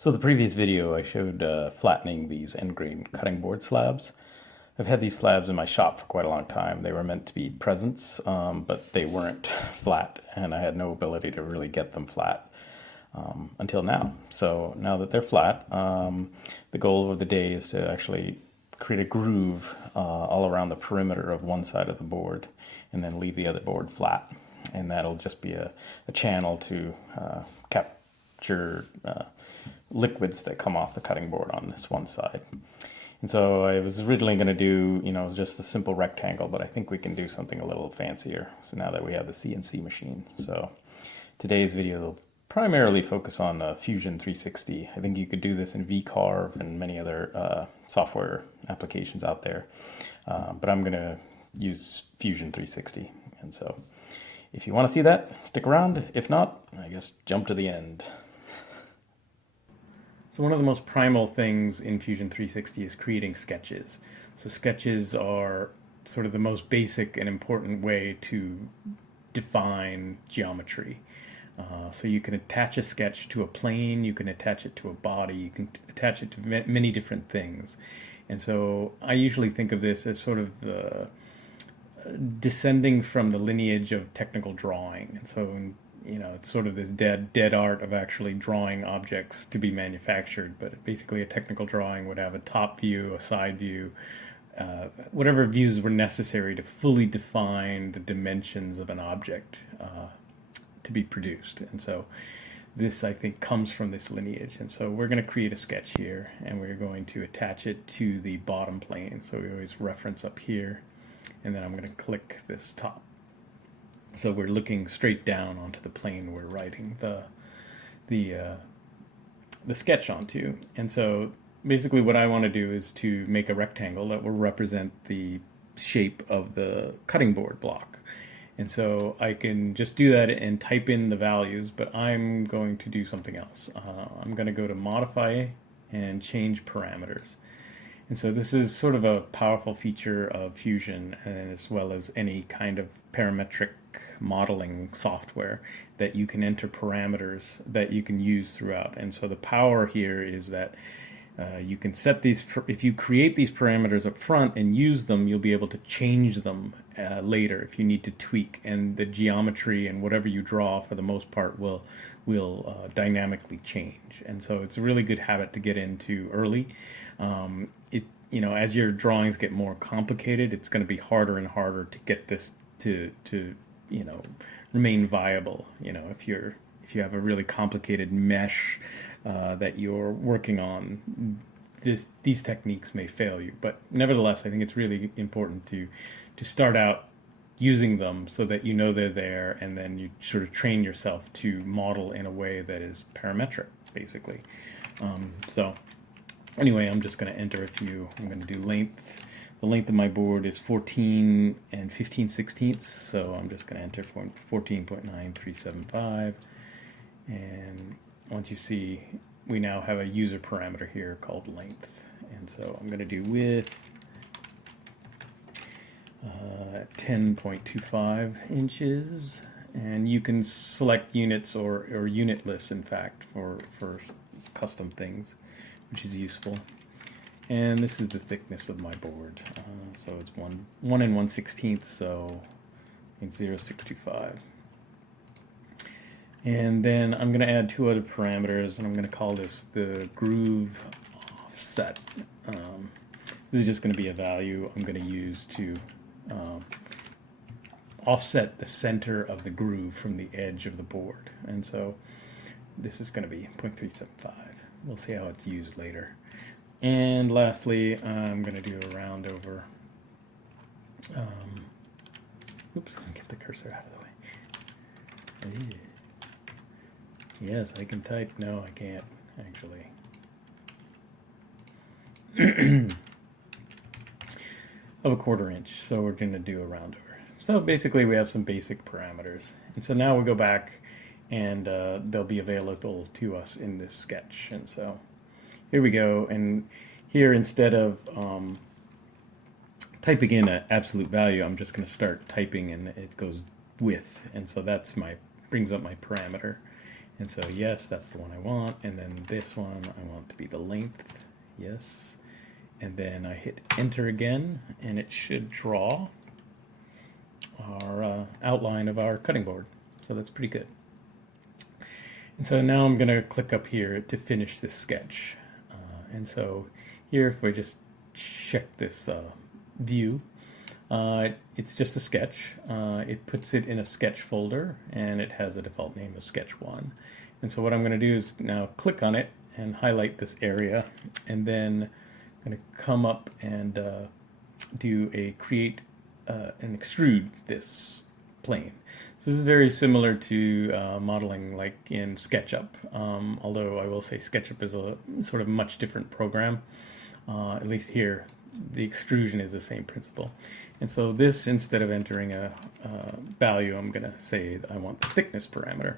So the previous video I showed flattening these end grain cutting board slabs. I've had these slabs in my shop for quite a long time. They were meant to be presents, but they weren't flat, and I had no ability to really get them flat until now. So now that they're flat, the goal of the day is to actually create a groove all around the perimeter of one side of the board and then leave the other board flat. And that'll just be a channel to capture liquids that come off the cutting board on this one side. And so I was originally going to do, just a simple rectangle, but I think we can do something a little fancier. So now that we have the CNC machine. So today's video will primarily focus on Fusion360. I think you could do this in VCarve and many other software applications out there. But I'm going to use Fusion360. And so if you want to see that, stick around. If not, I guess jump to the end. So one of the most primal things in Fusion360 is creating sketches. So sketches are sort of the most basic and important way to define geometry. So you can attach a sketch to a plane, you can attach it to a body, you can attach it to many different things. And so I usually think of this as sort of descending from the lineage of technical drawing. And so it's sort of this dead art of actually drawing objects to be manufactured. But basically a technical drawing would have a top view, a side view, whatever views were necessary to fully define the dimensions of an object to be produced. And so this, I think, comes from this lineage. And so we're going to create a sketch here, and we're going to attach it to the bottom plane. So we always reference up here, and then I'm going to click this top. So we're looking straight down onto the plane we're writing the sketch onto. And so basically what I want to do is to make a rectangle that will represent the shape of the cutting board block. And so I can just do that and type in the values, but I'm going to do something else. I'm going to go to Modify and change parameters. And so this is sort of a powerful feature of Fusion, and as well as any kind of parametric modeling software, that you can enter parameters that you can use throughout. And so the power here is that you can set these, if you create these parameters up front and use them, you'll be able to change them later if you need to tweak, and the geometry and whatever you draw for the most part will dynamically change. And so it's a really good habit to get into early. As your drawings get more complicated, it's going to be harder and harder to get this to remain viable. If you have a really complicated mesh that you're working on, these techniques may fail you. But nevertheless, I think it's really important to start out using them so that you know they're there, and then you sort of train yourself to model in a way that is parametric, basically. So anyway, I'm just going to enter a few. I'm going to do length. The length of my board is 14 and 15/16, so I'm just going to enter 14.9375. And once you see, we now have a user parameter here called length. And so I'm going to do width 10.25 inches. And you can select units or unitless, in fact, for custom things, which is useful. And this is the thickness of my board. So it's 1 1/116, so it's 0.625. And then I'm going to add two other parameters, and I'm going to call this the groove offset. This is just going to be a value I'm going to use to offset the center of the groove from the edge of the board. And so this is going to be 0.375. We'll see how it's used later. And lastly, I'm going to do a round over. Oops, let me get the cursor out of the way. Yes, I can type. No, I can't, actually. Of a 1/4 inch, so we're going to do a round over. So basically we have some basic parameters. And so now we'll go back, and they'll be available to us in this sketch. And so here we go, and here, instead of typing in an absolute value, I'm just going to start typing, and it goes width. And so that's brings up my parameter. And so yes, that's the one I want. And then this one, I want to be the length. Yes. And then I hit enter again, and it should draw our outline of our cutting board. So that's pretty good. And so now I'm going to click up here to finish this sketch. And so here, if we just check this view, it's just a sketch. It puts it in a sketch folder, and it has a default name of sketch 1. And so what I'm going to do is now click on it and highlight this area, and then I'm going to come up and do a create and extrude this plane. So this is very similar to modeling like in SketchUp, although I will say SketchUp is a sort of much different program. At least here, the extrusion is the same principle. And so this, instead of entering a value, I'm going to say I want the thickness parameter,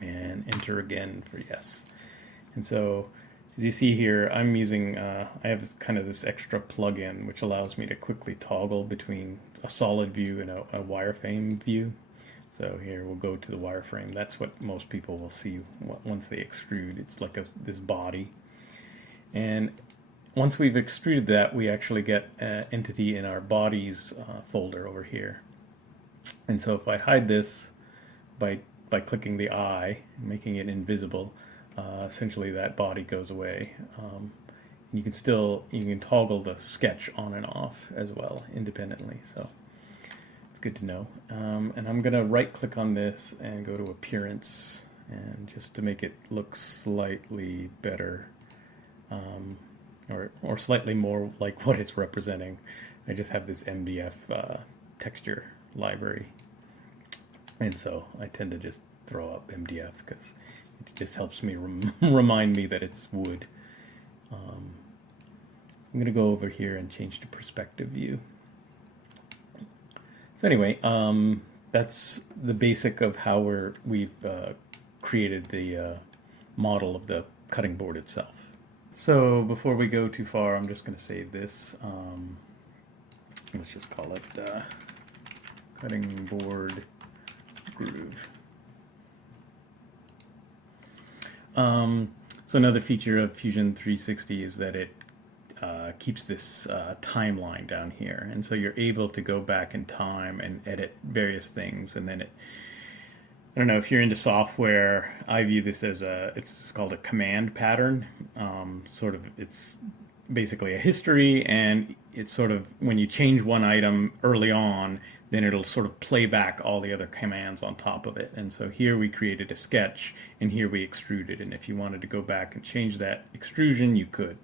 and enter again for yes. And so as you see here, I'm using, I have this kind of this extra plugin which allows me to quickly toggle between a solid view and a wireframe view. So here we'll go to the wireframe. That's what most people will see once they extrude. It's like this body. And once we've extruded that, we actually get an entity in our bodies folder over here. And so if I hide this by clicking the eye, making it invisible, essentially that body goes away. You can toggle the sketch on and off as well independently, so it's good to know. And I'm going to right click on this and go to appearance, and just to make it look slightly better, or slightly more like what it's representing, I just have this MDF texture library, and so I tend to just throw up MDF because it just helps me remind me that it's wood. I'm going to go over here and change to perspective view. So anyway, that's the basic of how we've created the model of the cutting board itself. So before we go too far, I'm just going to save this. Let's just call it cutting board groove. So another feature of Fusion 360 is that it keeps this timeline down here, and so you're able to go back in time and edit various things. And then I don't know if you're into software, I view this as it's called a command pattern. It's basically a history, and it's sort of when you change one item early on, then it'll sort of play back all the other commands on top of it. And so here we created a sketch, and here we extruded. And if you wanted to go back and change that extrusion, you could.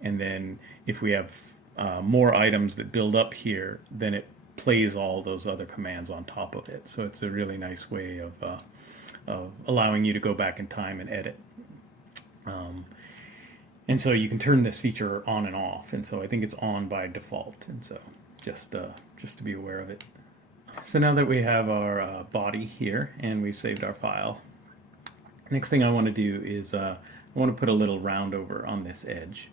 And then if we have more items that build up here, then it plays all those other commands on top of it. So it's a really nice way of allowing you to go back in time and edit. And so you can turn this feature on and off. And so I think it's on by default. And so just to be aware of it. So now that we have our body here and we've saved our file, next thing I want to do is I want to put a little round over on this edge,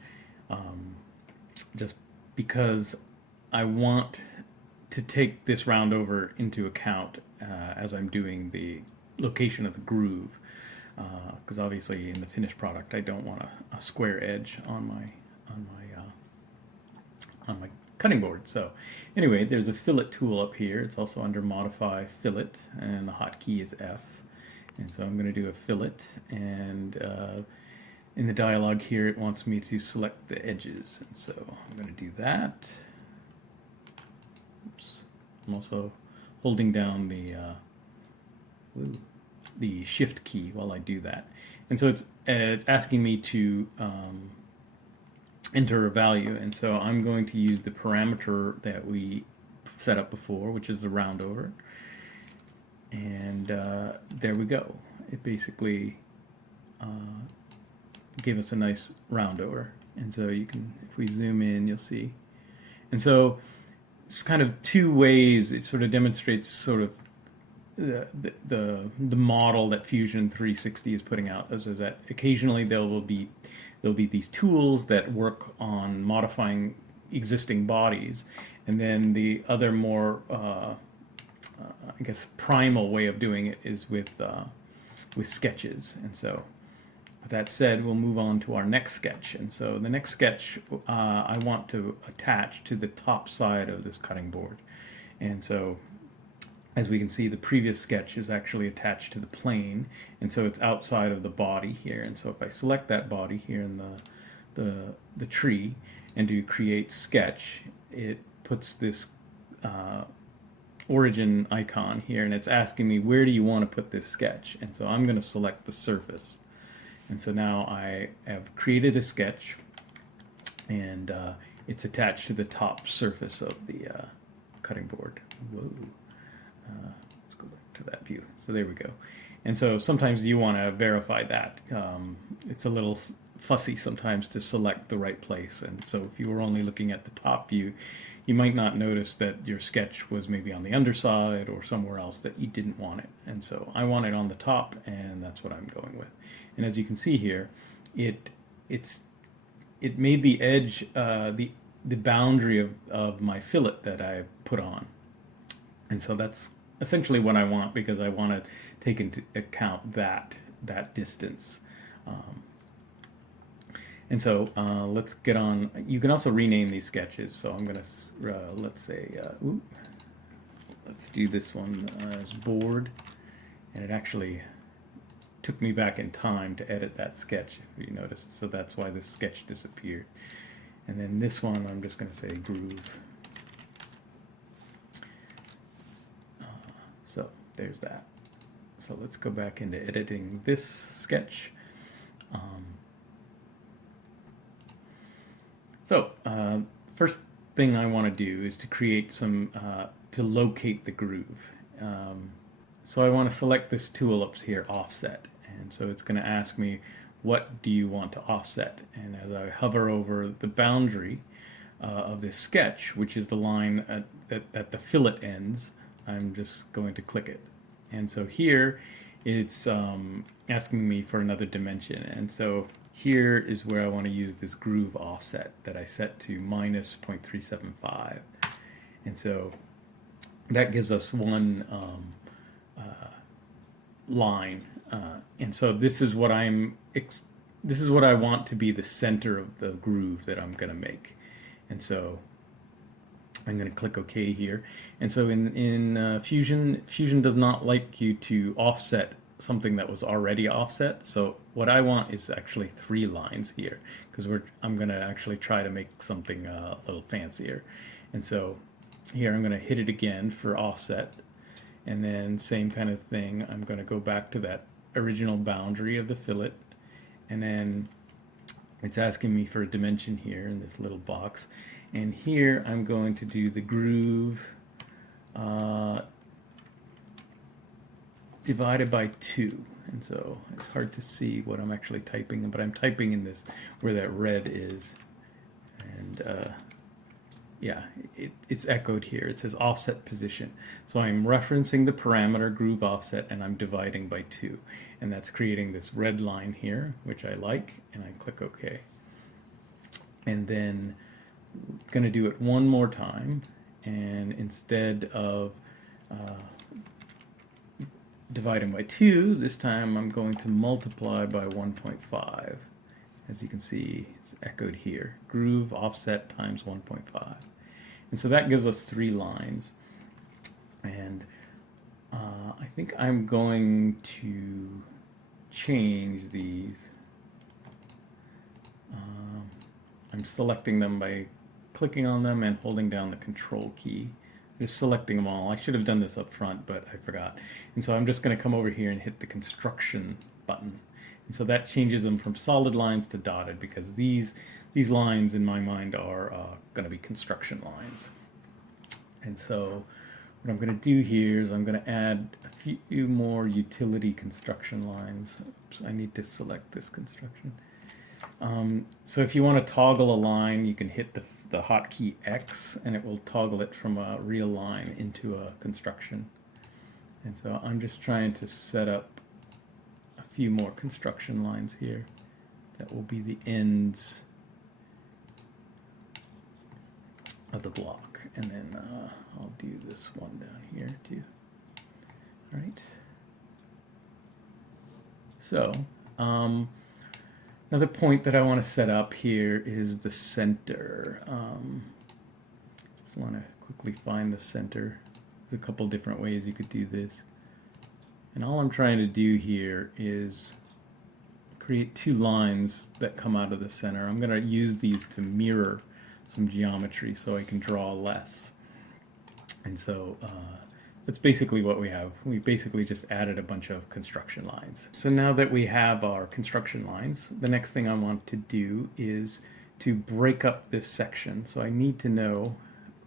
just because I want to take this round over into account as I'm doing the location of the groove, because obviously in the finished product I don't want a square edge on my cutting board. So anyway, there's a fillet tool up here. It's also under modify fillet, and the hotkey is F. And so I'm going to do a fillet, and in the dialog here it wants me to select the edges, and so I'm going to do that. Oops. I'm also holding down the shift key while I do that. And so it's asking me to enter a value, and so I'm going to use the parameter that we set up before, which is the round over, and there we go. It basically gave us a nice round over. And so you can, if we zoom in, you'll see. And so it's kind of two ways. It sort of demonstrates sort of the model that Fusion 360 is putting out, is that occasionally there'll be these tools that work on modifying existing bodies, and then the other more I guess primal way of doing it is with with sketches. And so with that said, we'll move on to our next sketch. And so the next sketch I want to attach to the top side of this cutting board. And so as we can see, the previous sketch is actually attached to the plane, and so it's outside of the body here. And so if I select that body here in the tree and do create sketch, it puts this origin icon here, and it's asking me, where do you want to put this sketch? And so I'm going to select the surface. And so now I have created a sketch, and it's attached to the top surface of the cutting board. Whoa. Let's go back to that view. So there we go. And so sometimes you want to verify that. It's a little fussy sometimes to select the right place. And so if you were only looking at the top view, you might not notice that your sketch was maybe on the underside or somewhere else that you didn't want it. And so I want it on the top, and that's what I'm going with. And as you can see here, it made the edge, the boundary of my fillet that I put on. And so that's essentially what I want, because I want to take into account that distance. And so let's get on. You can also rename these sketches. So I'm going to, let's say, let's do this one as board. And it actually took me back in time to edit that sketch, if you noticed. So that's why this sketch disappeared. And then this one, I'm just going to say groove. So there's that. So let's go back into editing this sketch. First thing I want to do is to create some, to locate the groove. So I want to select this tool up here, offset. And so it's going to ask me, what do you want to offset? And as I hover over the boundary of this sketch, which is the line at the fillet ends, I'm just going to click it. And so here it's asking me for another dimension. And so here is where I want to use this groove offset that I set to minus 0.375. And so that gives us one line. And so this is what I want to be the center of the groove that I'm going to make. And so I'm going to click OK here. And so in Fusion does not like you to offset something that was already offset. So what I want is actually 3 lines here, because I'm going to actually try to make something a little fancier. And so here I'm going to hit it again for offset, and then same kind of thing. I'm going to go back to that original boundary of the fillet, and then it's asking me for a dimension here in this little box. And here I'm going to do the groove divided by 2. And so it's hard to see what I'm actually typing, but I'm typing in this where that red is. And yeah, it's echoed here. It says offset position. So I'm referencing the parameter groove offset, and I'm dividing by 2. And that's creating this red line here, which I like, and I click OK. And then I'm going to do it one more time, and instead of dividing by 2, this time I'm going to multiply by 1.5. As you can see, it's echoed here. Groove offset times 1.5. And so that gives us 3 lines. And I think I'm going to change these. I'm selecting them by clicking on them and holding down the control key. Just selecting them all. I should have done this up front, but I forgot. And so I'm just going to come over here and hit the construction button. And so that changes them from solid lines to dotted, because these lines in my mind are going to be construction lines. And so what I'm going to do here is I'm going to add a few more utility construction lines. Oops, I need to select this construction. So if you want to toggle a line, you can hit the hotkey X, and it will toggle it from a real line into a construction. And so I'm just trying to set up a few more construction lines here. That will be the ends of the block. And then I'll do this one down here too. All right. So another point that I want to set up here is the center. Just want to quickly find the center. There's a couple different ways you could do this. And all I'm trying to do here is create two lines that come out of the center. I'm going to use these to mirror some geometry so I can draw less. And so that's basically what we have. We basically just added a bunch of construction lines. So now that we have our construction lines, the next thing I want to do is to break up this section. So I need to know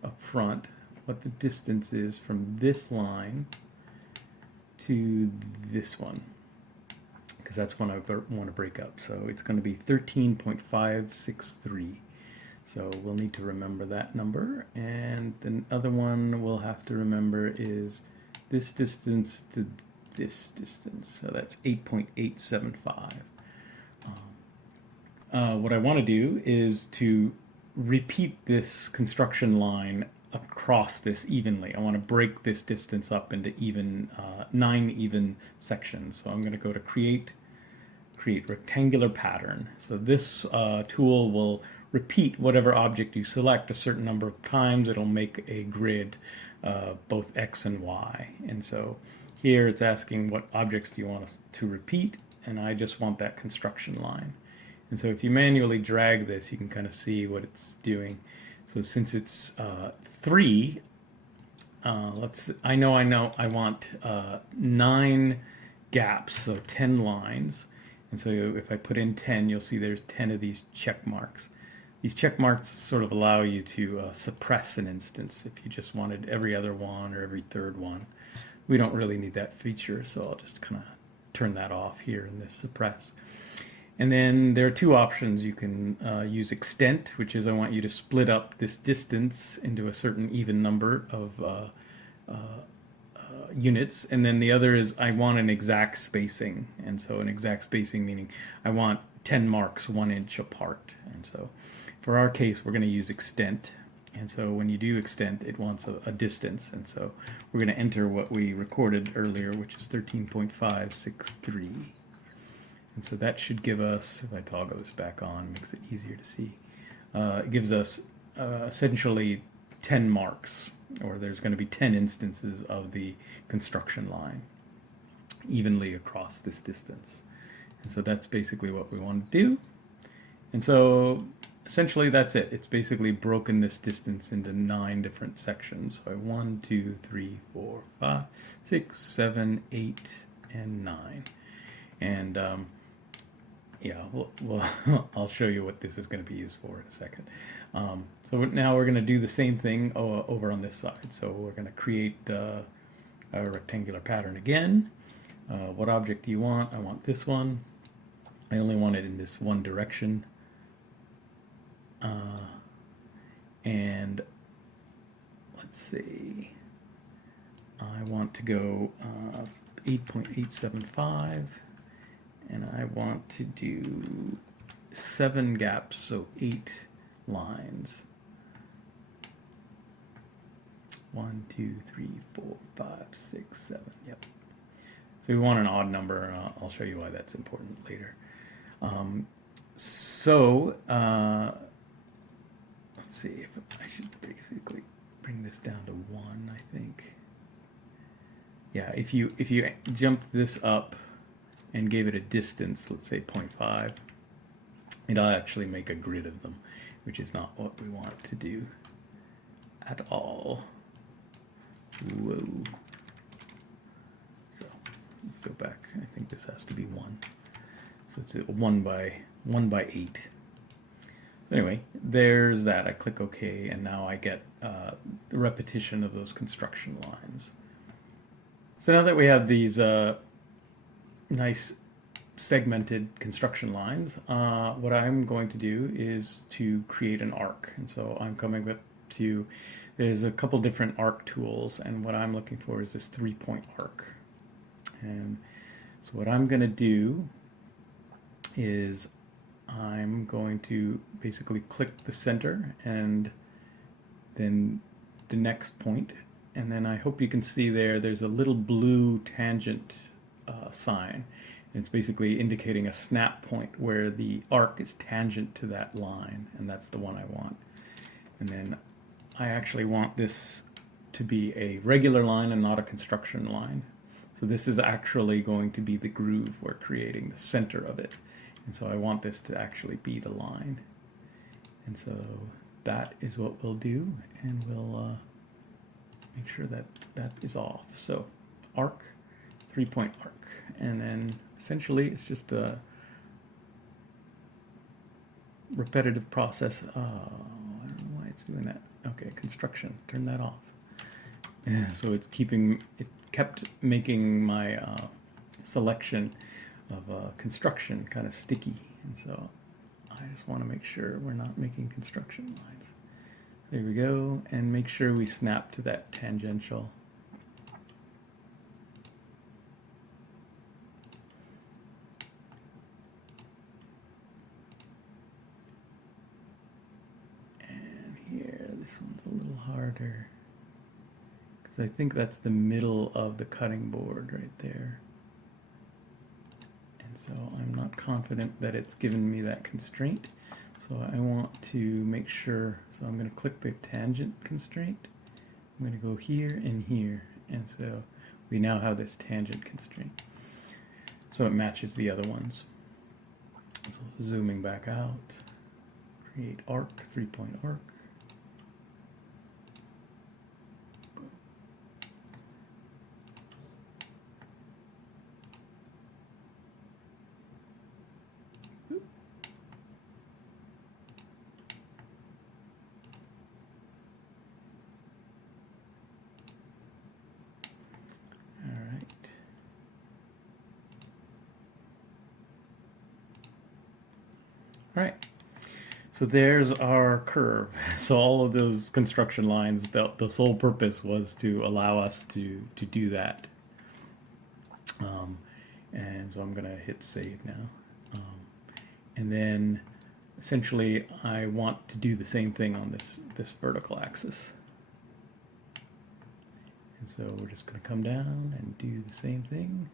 up front what the distance is from this line to this one, because that's one I want to break up. So it's going to be 13.563. So we'll need to remember that number. And the other one we'll have to remember is this distance to this distance. So that's 8.875. What I want to do is to repeat this construction line across this evenly. I want to break this distance up into 9 even sections. So I'm going to go to create rectangular pattern. So this tool will repeat whatever object you select a certain number of times. It'll make a grid, both X and Y. And so here it's asking what objects do you want to repeat, and I just want that construction line. And so if you manually drag this, you can kind of see what it's doing. So since it's 3, I want 9 gaps, so 10 lines. And so if I put in 10, you'll see there's 10 of these check marks. These check marks sort of allow you to suppress an instance if you just wanted every other one or every third one. We don't really need that feature, so I'll just kind of turn that off here in this suppress. And then there are two options. You can use extent, which is I want you to split up this distance into a certain even number of units, and then the other is I want an exact spacing. And so an exact spacing meaning I want 10 marks 1 inch apart. And so for our case we're going to use extent, and so when you do extent it wants a distance, and so we're going to enter what we recorded earlier, which is 13.563. And so that should give us, if I toggle this back on, makes it easier to see, it gives us essentially 10 marks, or there's going to be 10 instances of the construction line evenly across this distance. And so that's basically what we want to do. And so essentially that's it. It's basically broken this distance into 9 different sections. So 1, 2, 3, 4, 5, 6, 7, 8, and 9. And yeah, I'll show you what this is going to be used for in a second. So now we're going to do the same thing over on this side. So we're going to create a rectangular pattern again. What object do you want? I want this one. I only want it in this one direction. And let's see. I want to go 8.875. And I want to do 7 gaps, so 8 lines. 1, 2, 3, 4, 5, 6, 7. Yep. So we want an odd number, and I'll show you why that's important later. Let's see if I should basically bring this down to 1. I think. Yeah, if you jump this up and gave it a distance, let's say 0.5, it'll actually make a grid of them, which is not what we want to do at all. Whoa. So let's go back. I think this has to be 1. So it's a 1 by 8. So anyway, there's that. I click OK, and now I get the repetition of those construction lines. So now that we have these nice segmented construction lines, what I'm going to do is to create an arc. And so I'm coming up to, there's a couple different arc tools, and what I'm looking for is this 3-point arc. And so what I'm going to do is I'm going to basically click the center and then the next point, and then I hope you can see there's a little blue tangent sign, It's basically indicating a snap point where the arc is tangent to that line, and that's the one I want. And then I actually want this to be a regular line and not a construction line. So this is actually going to be the groove we're creating, the center of it. And so I want this to actually be the line. And so that is what we'll do, and we'll make sure that that is off. So arc, 3-point arc, and then essentially it's just a repetitive process. I don't know why it's doing that. Okay, construction, turn that off. And so it kept making my selection of construction kind of sticky, and so I just want to make sure we're not making construction lines. There we go, and make sure we snap to that tangential. And here, this one's a little harder, because I think that's the middle of the cutting board right there. And so I'm not confident that it's given me that constraint. So I want to make sure, so I'm going to click the tangent constraint. I'm going to go here and here, and so we now have this tangent constraint. So it matches the other ones. So zooming back out, create arc, 3-point arc. All right, so there's our curve. So all of those construction lines, the sole purpose was to allow us to do that. And so I'm going to hit save now. And then essentially I want to do the same thing on this vertical axis. And so we're just going to come down and do the same thing.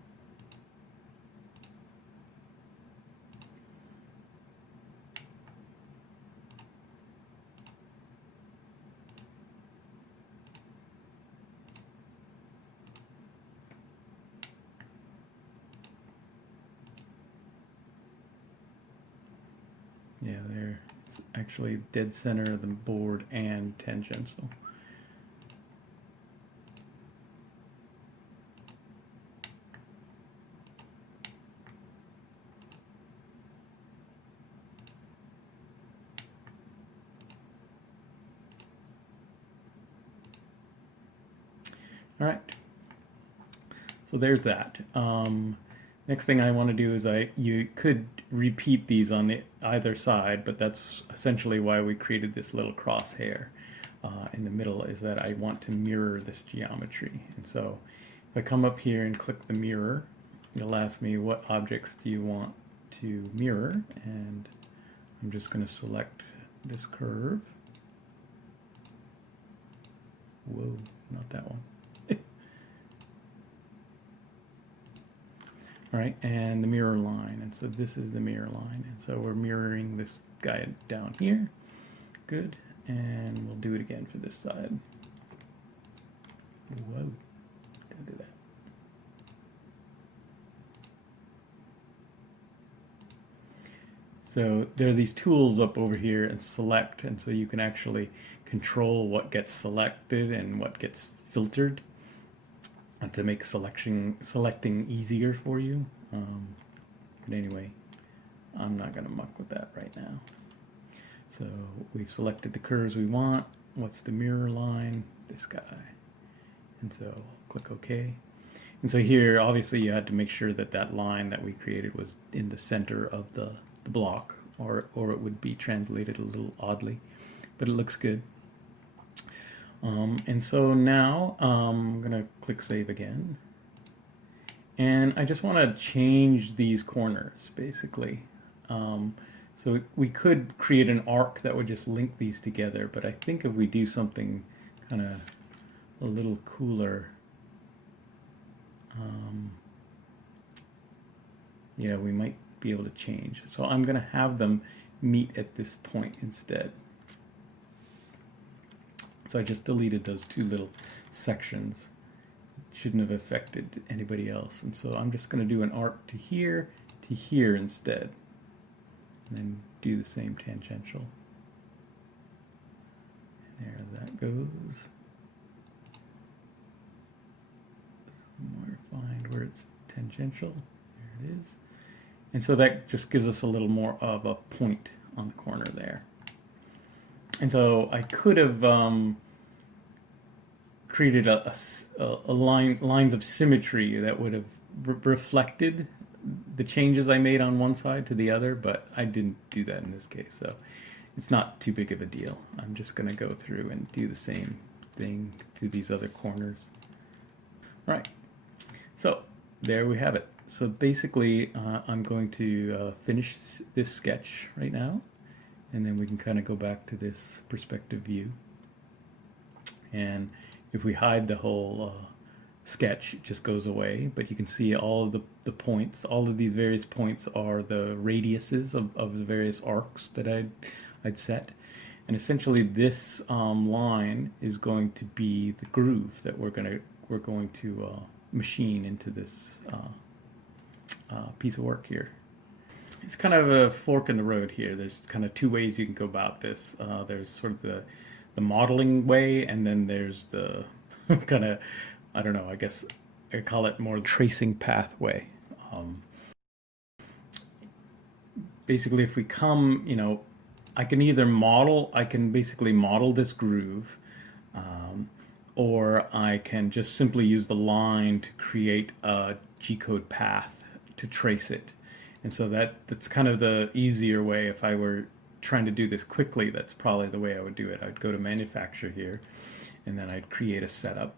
Yeah, there. It's actually dead center of the board and tangential. All right. So there's that. Next thing I want to do is you could repeat these on either side, but that's essentially why we created this little crosshair in the middle, is that I want to mirror this geometry. And so if I come up here and click the mirror, it'll ask me what objects do you want to mirror, and I'm just going to select this curve. Whoa, not that one. All right, and the mirror line, and so this is the mirror line, and so we're mirroring this guy down here. Good, and we'll do it again for this side. Whoa, don't do that. So there are these tools up over here and select, and so you can actually control what gets selected and what gets filtered to make selecting easier for you. But anyway, I'm not going to muck with that right now. So we've selected the curves we want. What's the mirror line? This guy. And so click OK. And so here, obviously, you had to make sure that that line that we created was in the center of the block, or it would be translated a little oddly, but it looks good. And so now I'm going to click Save again. And I just want to change these corners, basically. So we could create an arc that would just link these together, but I think if we do something kind of a little cooler, we might be able to change. So I'm going to have them meet at this point instead. So I just deleted those two little sections. Shouldn't have affected anybody else. And so I'm just going to do an arc to here instead. And then do the same tangential. And there that goes. Somewhere, find where it's tangential. There it is. And so that just gives us a little more of a point on the corner there. And so I could have created a lines of symmetry that would have reflected the changes I made on one side to the other, but I didn't do that in this case, so it's not too big of a deal. I'm just going to go through and do the same thing to these other corners. All right, so there we have it. So basically, I'm going to finish this sketch right now, and then we can kind of go back to this perspective view. And if we hide the whole sketch, it just goes away, but you can see all of the points. All of these various points are the radiuses of the various arcs that I'd set. And essentially this line is going to be the groove that we're going to machine into this piece of work here. It's kind of a fork in the road here. There's kind of two ways you can go about this. There's sort of the modeling way, and then there's the kind of, I don't know, I guess I call it more tracing pathway. Basically, if we come, I can basically model this groove, or I can just simply use the line to create a G-code path to trace it. And so that's kind of the easier way. If I were trying to do this quickly, that's probably the way I would do it. I'd go to manufacture here, and then I'd create a setup.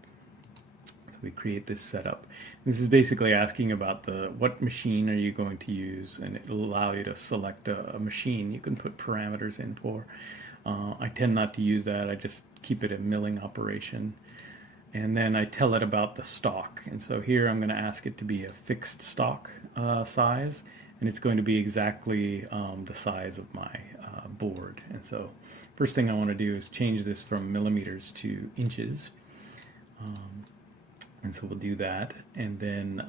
So we create this setup. This is basically asking about what machine are you going to use, and it'll allow you to select a machine you can put parameters in for. I tend not to use that. I just keep it a milling operation. And then I tell it about the stock. And so here I'm going to ask it to be a fixed stock size, and it's going to be exactly the size of my board. And so first thing I want to do is change this from millimeters to inches. And so we'll do that, and then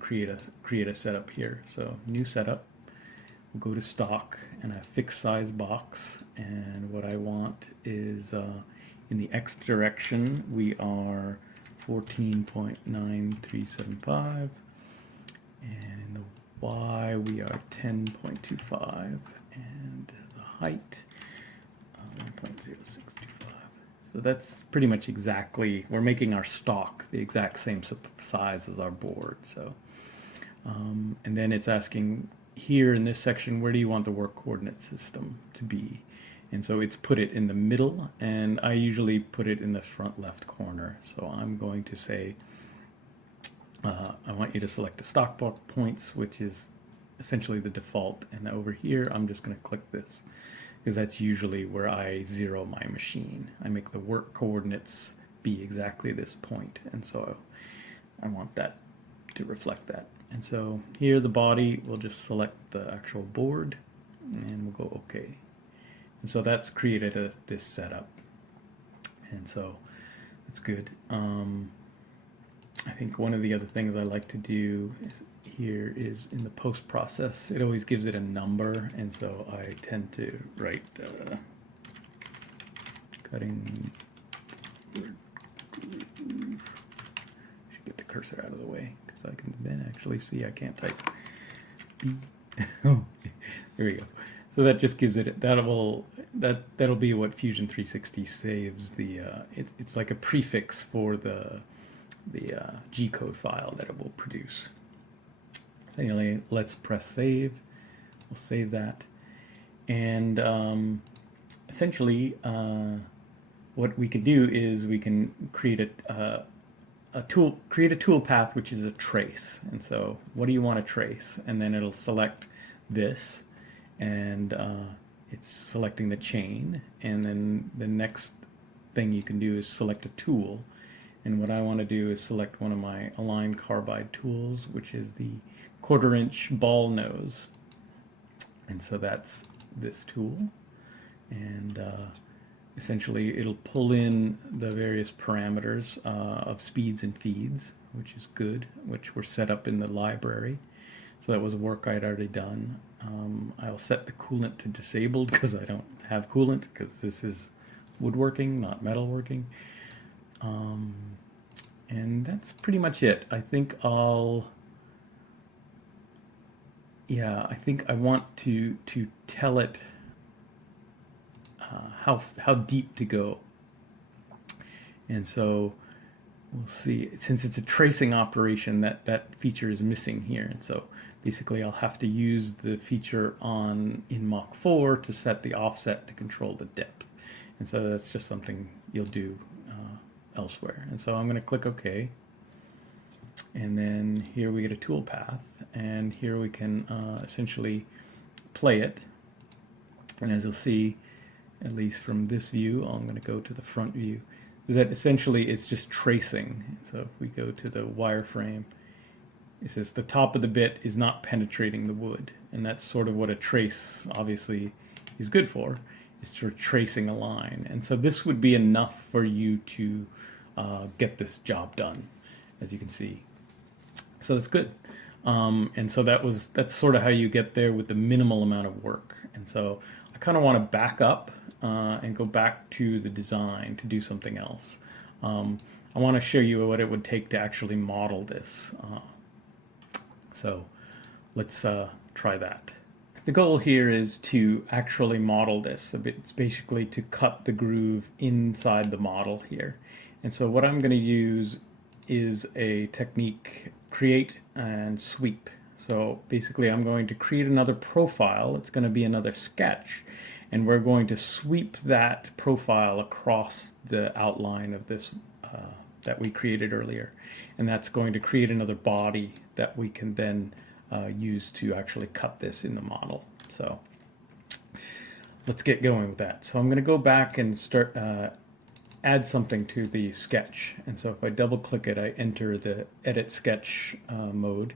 create a setup here. So new setup. We'll go to stock and a fixed size box, and what I want is in the X direction we are 14.9375, and in the Y we are 10.25, and the height 1.0625. So that's pretty much exactly, we're making our stock the exact same size as our board. So and then it's asking here in this section, where do you want the work coordinate system to be? And so it's put it in the middle, and I usually put it in the front left corner. So I'm going to say, I want you to select the stock points, which is essentially the default. And over here, I'm just going to click this, because that's usually where I zero my machine. I make the work coordinates be exactly this point. And so I want that to reflect that. And so here the body, we'll just select the actual board, and we'll go OK. And so that's created this setup. And so that's good. I think one of the other things I like to do here is in the post process, it always gives it a number, and so I tend to write cutting. Should get the cursor out of the way because I can then actually see I can't type. Oh, there we go. So that just gives it, that'll be what Fusion360 saves the it's like a prefix for the G-code file that it will produce. So anyway, let's press save. We'll save that, and essentially what we can do is we can create a tool path, which is a trace. And so what do you want to trace? And then it'll select this, and it's selecting the chain, and then the next thing you can do is select a tool. And what I want to do is select one of my aligned carbide tools, which is the 1/4" ball nose. And so that's this tool. And essentially it'll pull in the various parameters of speeds and feeds, which is good, which were set up in the library. So that was work I'd already done. I'll set the coolant to disabled because I don't have coolant, because this is woodworking, not metalworking. And that's pretty much it. I think I want to tell it how deep to go. And so we'll see, since it's a tracing operation, that feature is missing here. And so basically I'll have to use the feature in Mach 4 to set the offset to control the depth. And so that's just something you'll do elsewhere. And so I'm going to click OK. And then here we get a tool path, and here we can essentially play it. And as you'll see, at least from this view, I'm going to go to the front view, is that essentially it's just tracing. So if we go to the wireframe, it says the top of the bit is not penetrating the wood. And that's sort of what a trace obviously is good for, is for tracing a line. And so this would be enough for you to get this job done, as you can see. So that's good. And so that's sort of how you get there with the minimal amount of work. And so I kind of want to back up and go back to the design to do something else. I want to show you what it would take to actually model this. So let's try that. The goal here is to actually model this. It's basically to cut the groove inside the model here. And so what I'm going to use is a technique, create and sweep. So basically I'm going to create another profile. It's going to be another sketch, and we're going to sweep that profile across the outline of this that we created earlier. And that's going to create another body that we can then use to actually cut this in the model. So let's get going with that. So I'm going to go back and start add something to the sketch. And so if I double click it, I enter the edit sketch mode.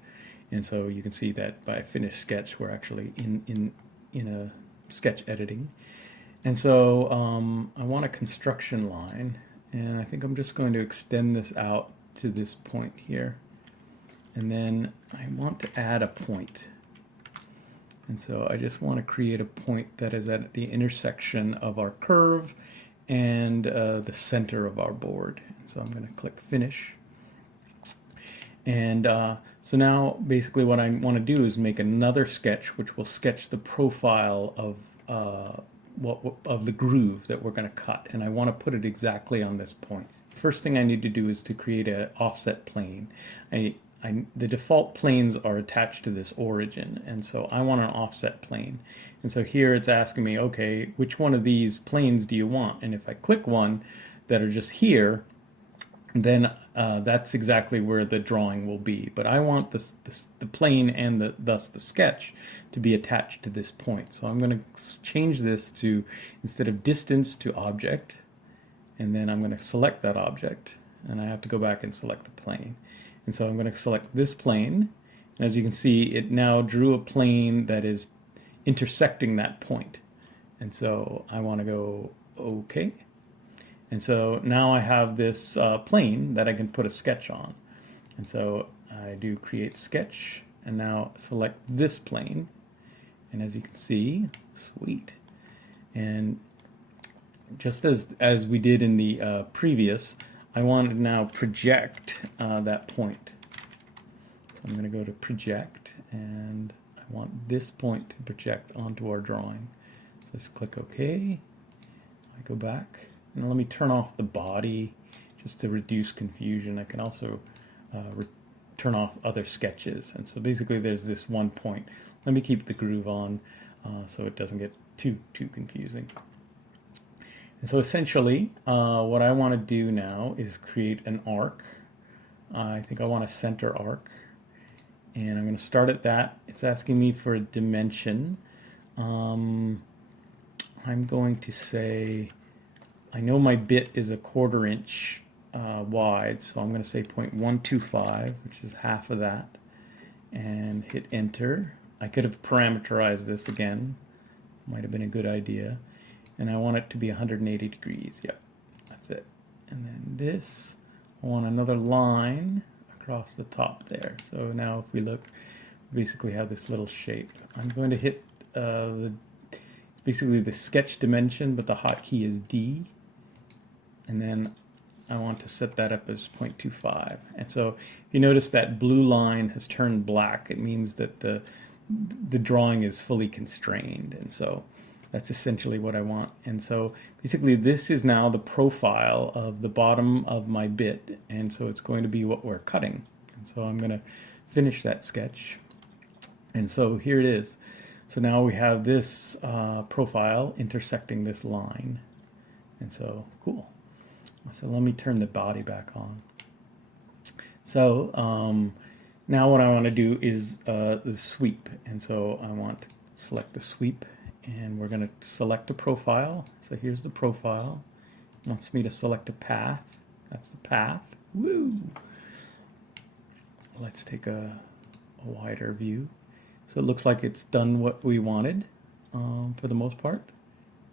And so you can see that by finish sketch, we're actually in a sketch editing. And so I want a construction line, and I think I'm just going to extend this out to this point here. And then I want to add a point. And so I just want to create a point that is at the intersection of our curve and the center of our board. And so I'm going to click finish. And so now basically what I want to do is make another sketch which will sketch the profile of the groove that we're going to cut, and I want to put it exactly on this point. First thing I need to do is to create an offset plane. The default planes are attached to this origin, and so I want an offset plane. And so here it's asking me, okay, which one of these planes do you want? And if I click one that are just here, then that's exactly where the drawing will be. But I want the plane and thus the sketch to be attached to this point. So I'm going to change this to, instead of distance, to object. And then I'm going to select that object. And I have to go back and select the plane. And so I'm going to select this plane. And as you can see, it now drew a plane that is intersecting that point. And so I want to go OK. And so now I have this plane that I can put a sketch on. And so I do create sketch, and now select this plane. And as you can see, sweet. And just as we did in the previous, I want to now project that point. So I'm going to go to project, and I want this point to project onto our drawing. So just click OK. I go back. And let me turn off the body just to reduce confusion. I can also turn off other sketches. And so basically there's this one point. Let me keep the groove on so it doesn't get too confusing. And so essentially what I want to do now is create an arc. I think I want a center arc. And I'm going to start at that. It's asking me for a dimension. I'm going to say, I know my bit is a 1/4 inch wide, so I'm going to say 0.125, which is half of that. and hit enter. I could have parameterized this again, might have been a good idea. And I want it to be 180 degrees. Yep, that's it. And then this, I want another line across the top there. So now if we look, we basically have this little shape. I'm going to hit it's basically the sketch dimension, but the hotkey is D. And then I want to set that up as 0.25. And so if you notice that blue line has turned black, it means that the drawing is fully constrained. And so that's essentially what I want. And so basically this is now the profile of the bottom of my bit. And so it's going to be what we're cutting. And so I'm going to finish that sketch. And so here it is. So now we have this profile intersecting this line. And so cool. So let me turn the body back on. So now what I want to do is the sweep. And so I want to select the sweep. And we're going to select a profile. So here's the profile. It wants me to select a path. That's the path. Woo! Let's take a wider view. So it looks like it's done what we wanted for the most part.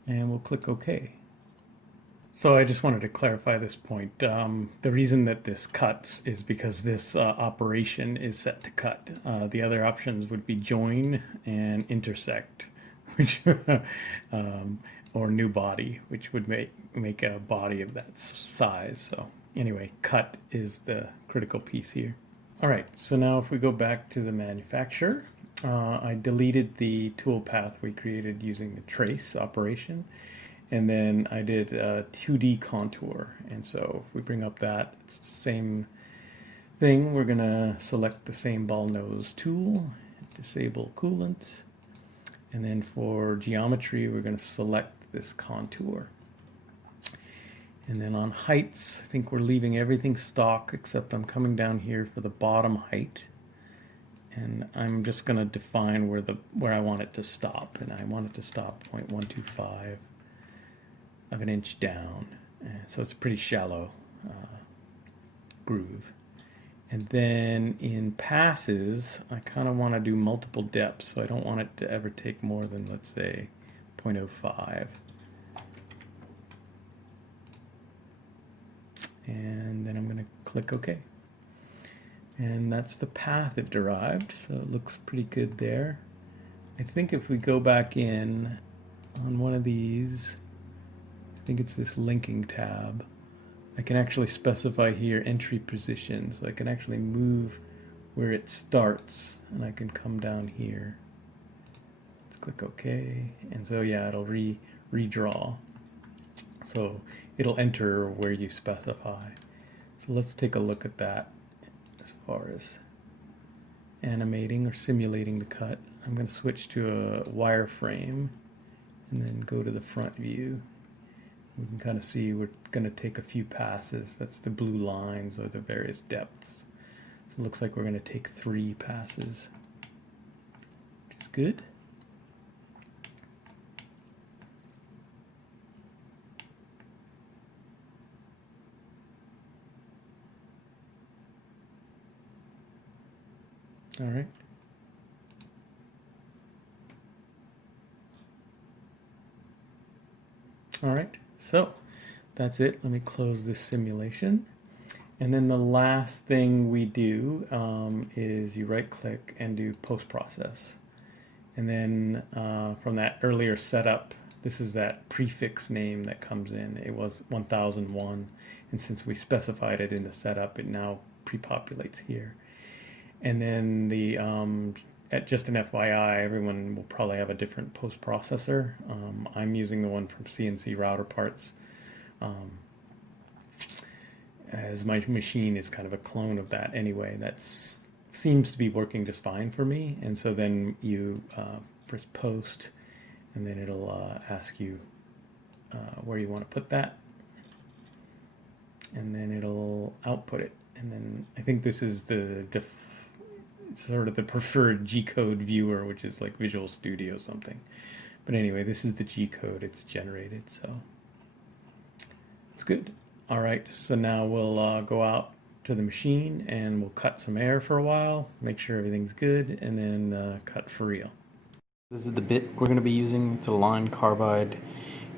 And we'll click OK. So I just wanted to clarify this point. The reason that this cuts is because this operation is set to cut. The other options would be join and intersect. Which or new body, which would make a body of that size. So anyway, cut is the critical piece here. All right, so now if we go back to the manufacturer, I deleted the toolpath we created using the trace operation, and then I did a 2D contour. And so if we bring up that, it's the same thing. We're gonna select the same ball nose tool, disable coolant. And then for geometry, we're going to select this contour. And then on heights, I think we're leaving everything stock, except I'm coming down here for the bottom height. And I'm just going to define where I want it to stop. And I want it to stop 0.125 of an inch down. And so it's a pretty shallow groove. And then in passes, I kind of want to do multiple depths, so I don't want it to ever take more than, let's say, 0.05. And then I'm going to click OK. And that's the path it derived, so it looks pretty good there. I think if we go back in on one of these, I think it's this linking tab, I can actually specify here entry position, so I can actually move where it starts, and I can come down here. Let's click OK, and so yeah, it'll redraw. So it'll enter where you specify. So let's take a look at that as far as animating or simulating the cut. I'm going to switch to a wireframe and then go to the front view. We can kind of see we're going to take a few passes. That's the blue lines or the various depths. So it looks like we're going to take 3 passes, which is good. All right. All right. So that's it. Let me close this simulation. And then the last thing we do is you right click and do post-process. And then from that earlier setup, this is that prefix name that comes in. It was 1001. And since we specified it in the setup, it now pre-populates here. And then the just an FYI, everyone will probably have a different post-processor. I'm using the one from CNC Router Parts, as my machine is kind of a clone of that anyway. That seems to be working just fine for me. And so then you press post, and then it'll ask you where you want to put that. And then it'll output it. And then I think this is the sort of the preferred G-code viewer, which is like Visual Studio something. But anyway, this is the G-code it's generated, so it's good. All right, so now we'll go out to the machine, and we'll cut some air for a while, make sure everything's good, and then cut for real. This is the bit we're going to be using. It's a line carbide.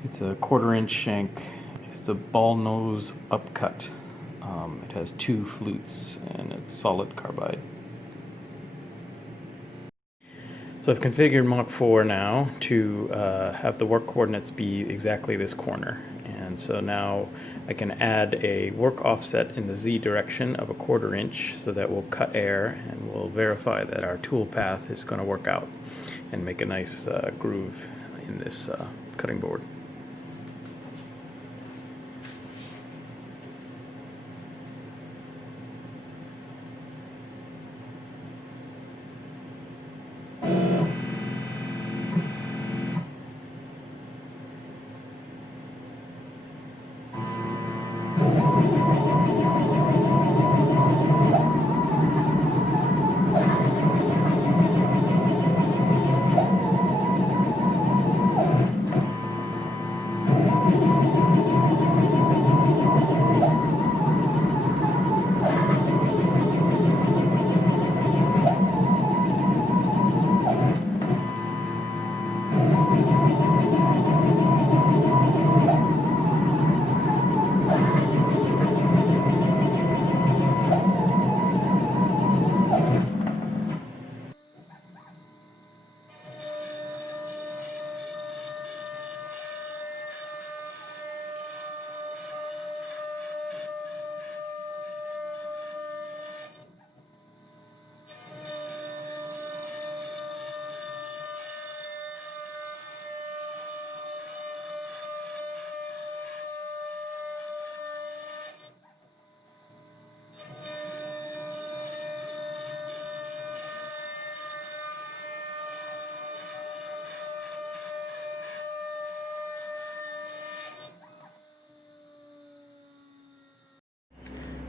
It's a 1/4 inch shank. It's a ball nose upcut. It has 2 flutes and it's solid carbide. So I've configured Mach 4 now to have the work coordinates be exactly this corner. And so now I can add a work offset in the Z direction of a 1/4 inch so that we'll cut air and we'll verify that our tool path is going to work out and make a nice groove in this cutting board.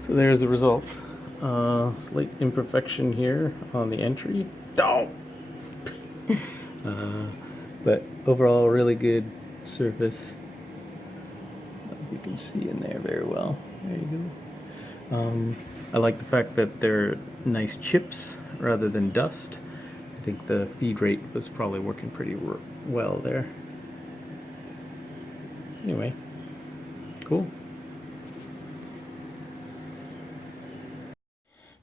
So there's the result. Slight imperfection here on the entry. Oh! But overall, really good surface. You can see in there very well. There you go. I like the fact that they're nice chips rather than dust. I think the feed rate was probably working pretty well there. Anyway, cool.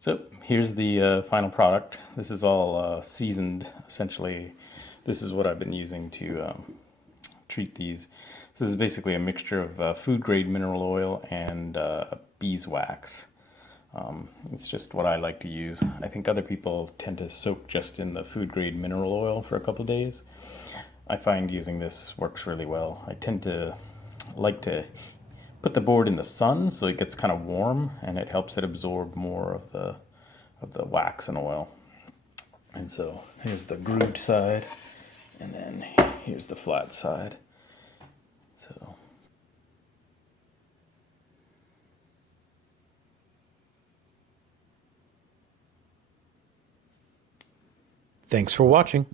So here's the final product. This is all seasoned, essentially. This is what I've been using to treat these. This is basically a mixture of food-grade mineral oil and beeswax. It's just what I like to use. I think other people tend to soak just in the food-grade mineral oil for a couple days. I find using this works really well. I tend to like to put the board in the sun so it gets kind of warm and it helps it absorb more of the wax and oil. And so here's the grooved side, and then here's the flat side. So thanks for watching.